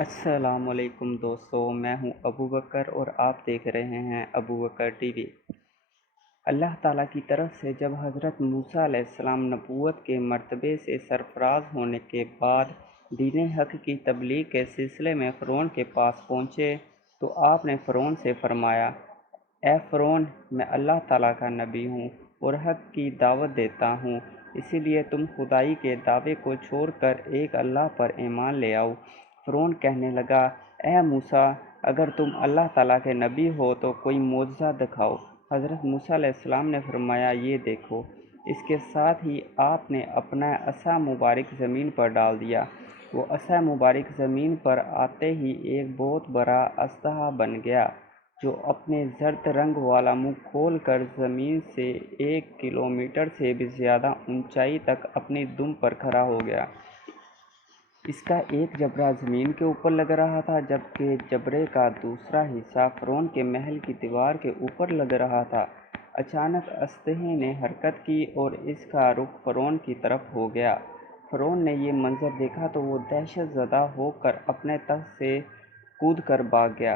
अस्सलाम वालेकुम दोस्तों, मैं हूं अबू बकर और आप देख रहे हैं अबू बकर टीवी। अल्लाह ताला की तरफ से जब हज़रत मूसा अलैहिस्सलाम नबूवत के मर्तबे से सरफराज होने के बाद दीन हक़ की तबलीग के सिलसिले में फ़िरौन के पास पहुँचे तो आपने फ़िरौन से फ़रमाया, ए फ़िरौन, मैं अल्लाह ताला का नबी हूँ और हक़ की दावत देता हूँ, इसीलिए तुम खुदाई के दावे को छोड़कर एक अल्लाह पर ईमान ले आओ। फ़िरौन कहने लगा, ए मूसा, अगर तुम अल्लाह ताला के नबी हो तो कोई मोजज़ा दिखाओ। हज़रत मूसा अलैहिस्सलाम ने फरमाया, ये देखो। इसके साथ ही आपने अपना असा मुबारक ज़मीन पर डाल दिया। वो असा मुबारक ज़मीन पर आते ही एक बहुत बड़ा अजदहा बन गया, जो अपने ज़र्द रंग वाला मुँह खोल कर ज़मीन से 1 किलोमीटर से भी ज़्यादा ऊंचाई तक अपनी दुम पर खड़ा हो गया। इसका एक जबड़ा ज़मीन के ऊपर लग रहा था, जबकि जबड़े का दूसरा हिस्सा फ़िरौन के महल की दीवार के ऊपर लग रहा था। अचानक अजदहे ने हरकत की और इसका रुख फ़िरौन की तरफ हो गया। फ़िरौन ने ये मंज़र देखा तो वो दहशत ज़दा होकर अपने तख्त से कूद कर भाग गया।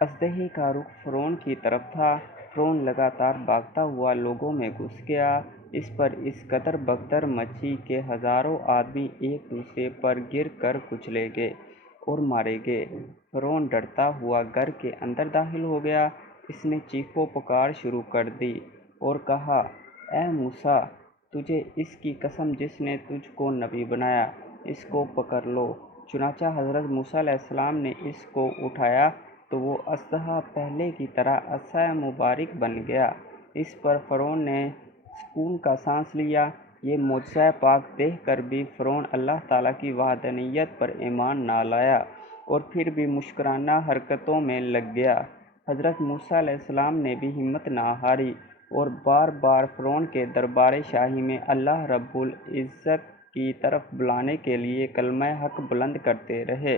अजदहे का रुख फ़िरौन की तरफ था। फ़िरौन लगातार भागता हुआ लोगों में घुस गया। इस पर इस कदर भगदड़ मची कि हज़ारों आदमी एक दूसरे पर गिर कर कुचले गए और मारे गए। फ़िरौन डरता हुआ घर के अंदर दाखिल हो गया। इसने चीखो पुकार शुरू कर दी और कहा, ए मूसा, तुझे इसकी कसम जिसने तुझको नबी बनाया, इसको पकड़ लो। चुनांचे हज़रत मूसा अलैहिस्सलाम ने इसको उठाया तो वो अजदहा पहले की तरह असा मुबारक बन गया। इस पर फ़िरौन ने सुकून का सांस लिया। ये मोजज़ा पाक देख कर भी फ़िरौन अल्लाह ताला की वहदानियत पर ईमान ना लाया और फिर भी मुश्किराना हरकतों में लग गया। हज़रत मूसा अलैहिस्सलाम ने भी हिम्मत ना हारी और बार बार फ़िरौन के दरबार शाही में अल्लाह रब्बुल इज़्ज़त की तरफ बुलाने के लिए कलमा हक़ बुलंद करते रहे।